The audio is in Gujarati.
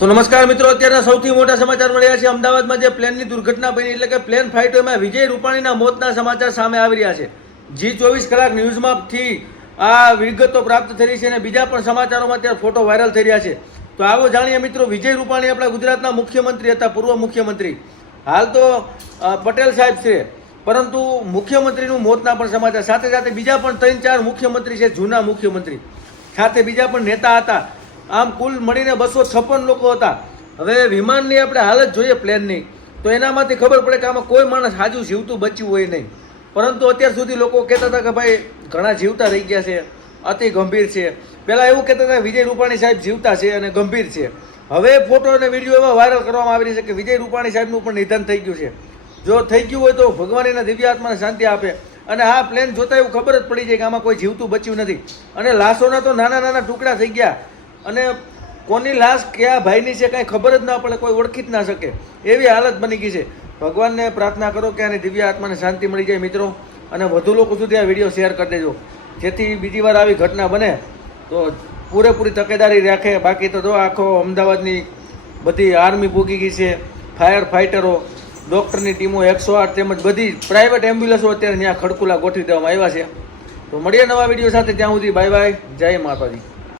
તો નમસ્કાર મિત્રો, અત્યારના સૌથી મોટા સમાચાર મળ્યા છે. અમદાવાદમાં જે પ્લેનની દુર્ઘટના બની એટલે કે પ્લેન ફાઇટોમાં વિજય રૂપાણીના મોતના સમાચાર સામે આવી રહ્યા છે. G24 કલાક ન્યૂઝમાંથી આ વિગતો પ્રાપ્ત થઈ રહી છે અને બીજા પણ સમાચારોમાં અત્યારે ફોટો વાયરલ થઈ રહ્યા છે. તો આવો જાણીએ મિત્રો, વિજય રૂપાણી આપણા ગુજરાતના મુખ્યમંત્રી હતા, પૂર્વ મુખ્યમંત્રી. હાલ તો પટેલ સાહેબ છે, પરંતુ મુખ્યમંત્રીનું મોતના પણ સમાચાર, સાથે સાથે બીજા પણ 3-4 મુખ્યમંત્રી છે, જૂના મુખ્યમંત્રી, સાથે બીજા પણ નેતા હતા. આમ કુલ મળીને 256 લોકો હતા. હવે વિમાનની આપણે હાલત જોઈએ પ્લેનની, તો એનામાંથી ખબર પડે કે આમાં કોઈ માણસ હાજુ જીવતું બચ્યું હોય નહીં. પરંતુ અત્યાર સુધી લોકો કહેતા હતા કે ભાઈ ઘણા જીવતા રહી ગયા છે, અતિ ગંભીર છે. પહેલાં એવું કહેતા હતા વિજય રૂપાણી સાહેબ જીવતા છે અને ગંભીર છે. હવે ફોટો અને વિડીયો એવા વાયરલ કરવામાં આવી રહી છે કે વિજય રૂપાણી સાહેબનું પણ નિધન થઈ ગયું છે. જો થઈ ગયું હોય તો ભગવાન એના દિવ્ય આત્માને શાંતિ આપે. અને આ પ્લેન જોતા એવું ખબર જ પડી જાય કે આમાં કોઈ જીવતું બચ્યું નથી. અને લાશોના તો નાના નાના ટુકડા થઈ ગયા અને કોની લાશ કયા ભાઈની છે કાંઈ ખબર જ ના પડે, કોઈ ઓળખી જ ના શકે એવી હાલત બની ગઈ છે. ભગવાનને પ્રાર્થના કરો કે આની દિવ્ય આત્માને શાંતિ મળી જાય મિત્રો, અને વધુ લોકો સુધી આ વિડીયો શેર કરી દેજો, જેથી બીજી વાર આવી ઘટના બને તો પૂરેપૂરી તકેદારી રાખે. બાકી તો જો આખો અમદાવાદની બધી આર્મી પૂગી ગઈ છે, ફાયર ફાઇટરો, ડૉક્ટરની ટીમો, 108 તેમજ બધી પ્રાઇવેટ એમ્બ્યુલન્સો અત્યારે ત્યાં ખડકુલા ગોઠવી દેવામાં આવ્યા છે. તો મળીએ નવા વિડીયો સાથે, ત્યાં સુધી બાય બાય, જય માતાજી.